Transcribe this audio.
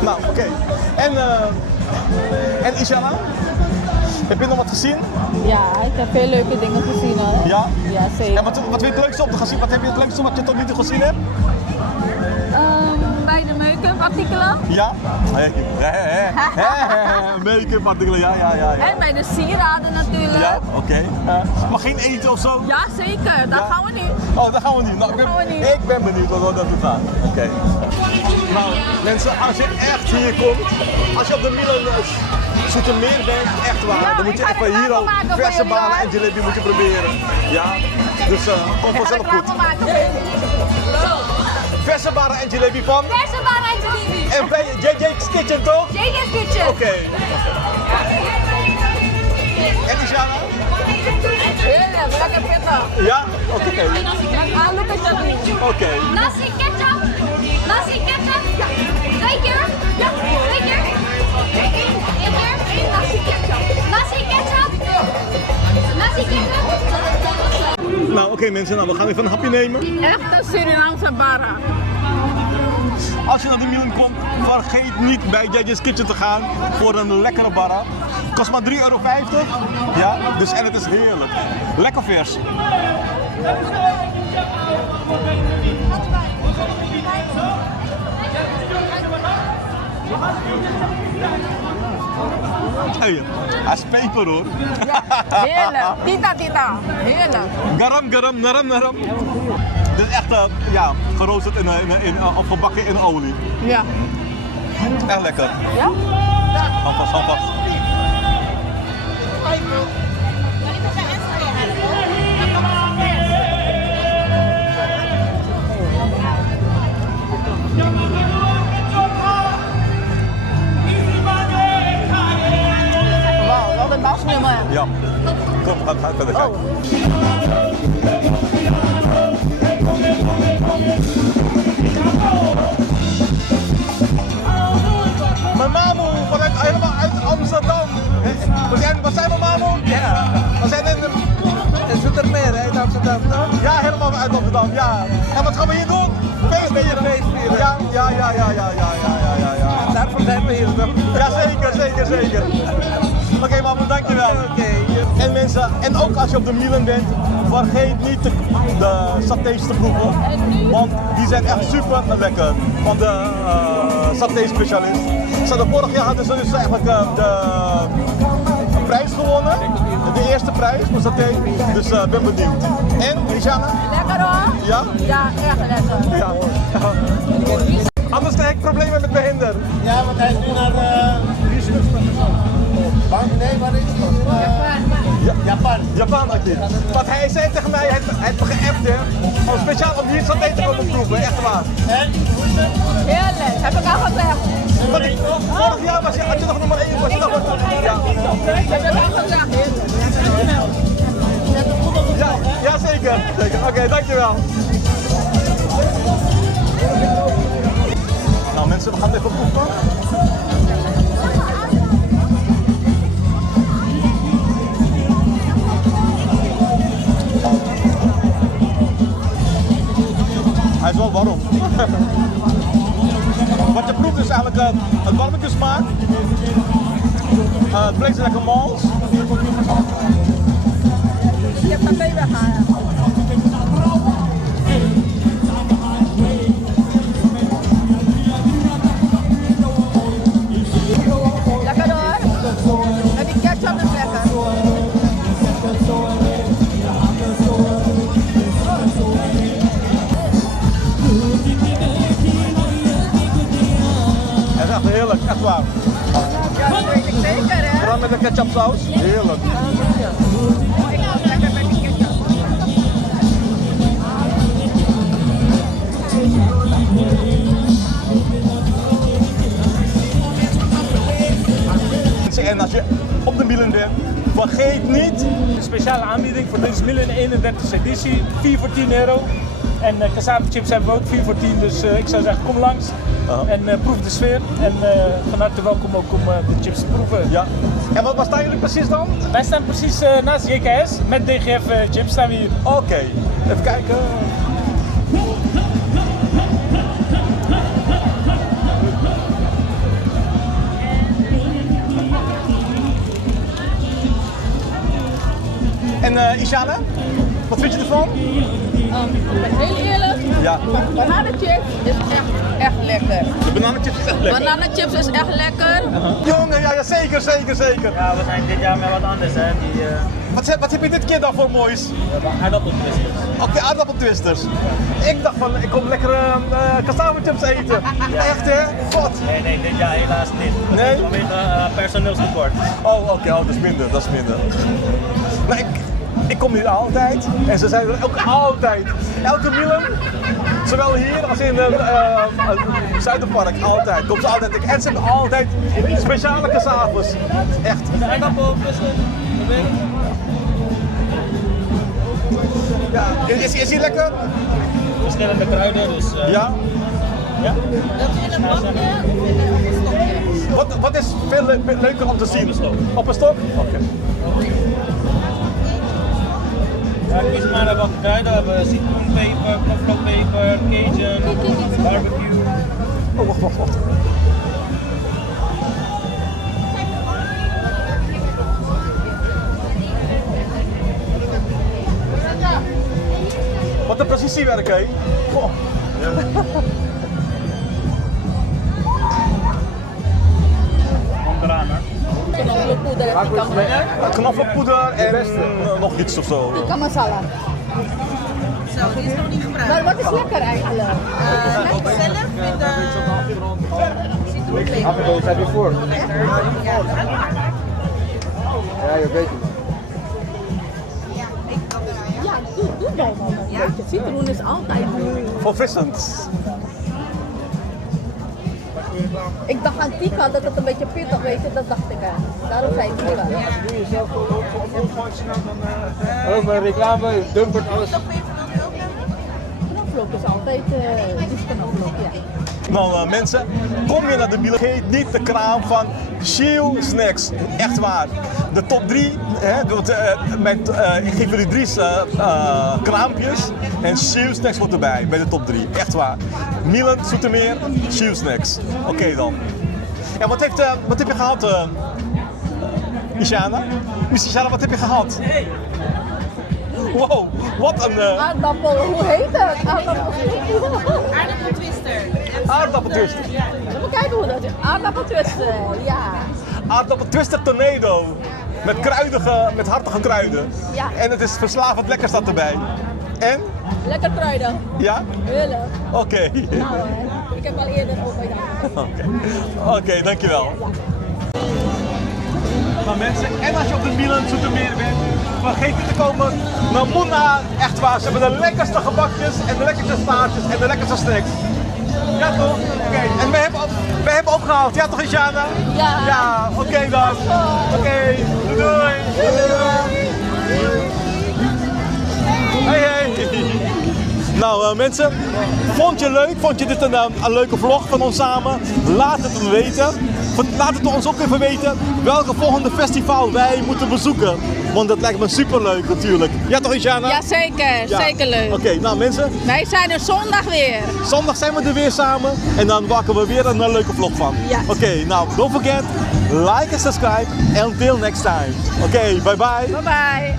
Nou, oké. En Ishana? Heb je nog wat gezien? Ja, ik heb veel leuke dingen gezien hoor. Ja? Ja, zeker. En wat vind je het leukste om te gaan zien? Wat heb je het leukste wat je tot nu toe gezien hebt? Bij de make-up artikelen. Ja? Make-up artikelen, ja. En bij de sieraden natuurlijk. Ja, oké. Maar geen eten of zo? Ja, zeker. Daar gaan we nu. Oh, daar gaan we nu. Nou, ik ben benieuwd wat dat toe gaat. Oké. Nou, mensen, als je echt hier komt, als je op de Milan Zoetermeer bent, echt waar, Ja, dan moet je ik ga even hier al reclame maken voor verse jullie, balen hoor. en jalebi moeten proberen. Ja, dus komt vanzelf goed. Verse balen en jalebi van? Verse baan en jalebi. En bij JJ's Kitchen toch? JJ's Kitchen. Oké. En Ishana? Heerlijk, lekker pittig. Ja? Oké. Ah, look at that. Oké. Nasi ketchup. Nasi ketchup. 2 keer. Ja, 2 keer. 1 keer. Nasi ketchup. Nasi ketchup. Nasi ketchup. Nou, oké mensen, nou, we gaan even een hapje nemen. Echt een Surinaamse barra. Als je naar de Milan komt, vergeet niet bij JJ's Kitchen te gaan voor een lekkere barra. Kost maar €3,50. Ja, dus en het is heerlijk. Lekker vers. Hey, hij is peper hoor. Ja, heerlijk. Tita. Heerlijk. Garam, naram. Dit is echt ja, geroosterd of gebakken in olie. Ja. Echt lekker. Ja? Handvast. Wauw, wat een basnummer. Ja. Kom, we gaan verder kijken. Mijn mamo, helemaal uit Amsterdam. Waar zijn we mamo? Ja, We zijn in Zoetermeer uit Amsterdam toch? ja, helemaal uit Amsterdam, ja. En wat gaan we hier doen? Feest vieren. Feest vieren. Ja. Daarvoor zijn we hier toch? Ja, zeker. Oké, mamo, dankjewel. Oké. En mensen, en ook als je op de Milan bent, vergeet niet de satés te proeven. Want die zijn echt super lekker. Van de saté-specialist. Vorig jaar hadden ze dus eigenlijk de prijs gewonnen. De eerste prijs voor saté. Dus ik ben benieuwd. En, Ishana? Lekker hoor. Ja? Ja, echt lekker. Ja. Anders krijg ik problemen met mijn hinder. Ja, want hij is nu naar nee, waar is het? Japan had je. Want hij zei tegen mij, hij heeft me geappt hè, om speciaal om hier saté te komen proeven, echt waar. En? Hoe is het? Heerlijk, heb ik al gezegd. Want vorig jaar had je nog nummer 1, was je nog wat. Ja. Heb ik al gezegd. Ja, zeker. Oké, dankjewel. Nou mensen, we gaan het even proeven. Hij is wel warm. Wat je proeft is eigenlijk het barbecue smaak. Het vlees is lekker mals. Je hebt dat mee weggehaald. Lekker hoor. En die ketchup is lekker. Het is echt heerlijk, echt waar. Ja, dat weet ik zeker hè. Vooral met de ketchupsaus. Heerlijk. Ik hou lekker met die ketchup. En als je op de Milan bent, vergeet niet. Een speciale aanbieding voor deze Milan 31e editie, 4 voor €10. En cassave chips hebben we ook 4 voor 10, dus ik zou zeggen kom langs en proef de sfeer. En van harte welkom ook om de chips te proeven. Ja. En waar staan jullie precies dan? Wij staan precies naast JKS, met DGF chips staan we hier. Oké, even kijken. En Ishana, wat vind je ervan? Heel eerlijk, Ja, bananenchips is echt lekker. de bananenchips is echt lekker. Bananenchips is echt lekker. Jongen, ja, zeker. Ja, we zijn dit jaar met wat anders, hè. Wat heb je dit keer dan voor moois? Aardappeltwisters. Oké, aardappeltwisters. Ik dacht van, ik kom lekker cassava-chips eten. Echt hè? God. Nee, dit jaar helaas niet. Nee? Vanwege personeelstekort. Oh, oké, dat is minder, Nou, ik kom hier altijd en ze zijn er ook altijd. Elke Milan, zowel hier als in het Zuiderpark, altijd. Komt ze altijd. En ze hebben altijd speciale cassavas. Echt. Aardappeltwister, Ja. Is die lekker? verschillende kruiden, dus... Ja. Ja? Dat in een bakje of een stokje? Wat is veel leuker om te zien? Op een stok? Oké. Ja, kies maar wat kruiden. We hebben citroenpeper, knoflookpeper, Cajun, barbecue. Oh, wacht. Wat een precisiewerk, hè? Oh. Onderaan, hè. Knoflookpoeder en tikka masala. Knoflookpoeder en nog iets of zo. Tikka masala. Zo, die is nog niet gebruikt. Maar wat is lekker eigenlijk? Zelf met citroenpeper. Appeldoos heb je voor. Ja, je weet het. Ja, doe dan wel een beetje. Citroen is altijd Verfrissend. Ik dacht aan tikka dat het een beetje pittig, weet je, dat dacht ik. Daarom zei ik tikka. Doe je zelf ook een reclame, dumpert alles. Knoflook is altijd die knoflook, ja. Nou mensen, kom je naar de Milan, vergeet niet de kraam van Chill Snacks. Echt waar. De top 3, ik geef jullie 3 kraampjes en Chill Snacks wordt erbij bij de top 3. Echt waar. Milan, Zoetermeer, Chill Snacks. Oké dan. En wat heb je gehad, Ishana? Miss Ishana, wat heb je gehad? Wow, wat een Aardappel, hoe heet het? Aardappeltwister. aardappeltwister. Even kijken hoe dat is. Aardappeltwister, ja. Aardappeltwister tornado. Met hartige kruiden. Ja. En het is verslavend lekker staat erbij. En? Lekker kruiden. Ja? Heerlijk. Oké. Nou, hè. Ik heb al eerder ook bij Oké, dankjewel. Nou mensen, en als je op de Milan Zoetermeer bent, vergeet niet te komen naar Moena. Echt waar, ze hebben de lekkerste gebakjes en de lekkerste staartjes en de lekkerste snacks. Ja toch? Oké, en we hebben opgehaald. Ja toch, Ishana? Ja. Ja, oké dan. Oké, doei. Hey. Nou mensen, vond je leuk? Vond je dit een leuke vlog van ons samen? Laat het me weten. Laat het ons ook even weten welke volgende festival wij moeten bezoeken. Want dat lijkt me superleuk natuurlijk. Ja toch, Ishana? Jazeker, Ja. zeker leuk. Oké, nou mensen, Wij zijn er zondag weer. zondag zijn we er weer samen en dan maken we weer een leuke vlog van. Ja. Oké, nou don't forget, like and subscribe. Until next time. Oké, bye bye. Bye bye.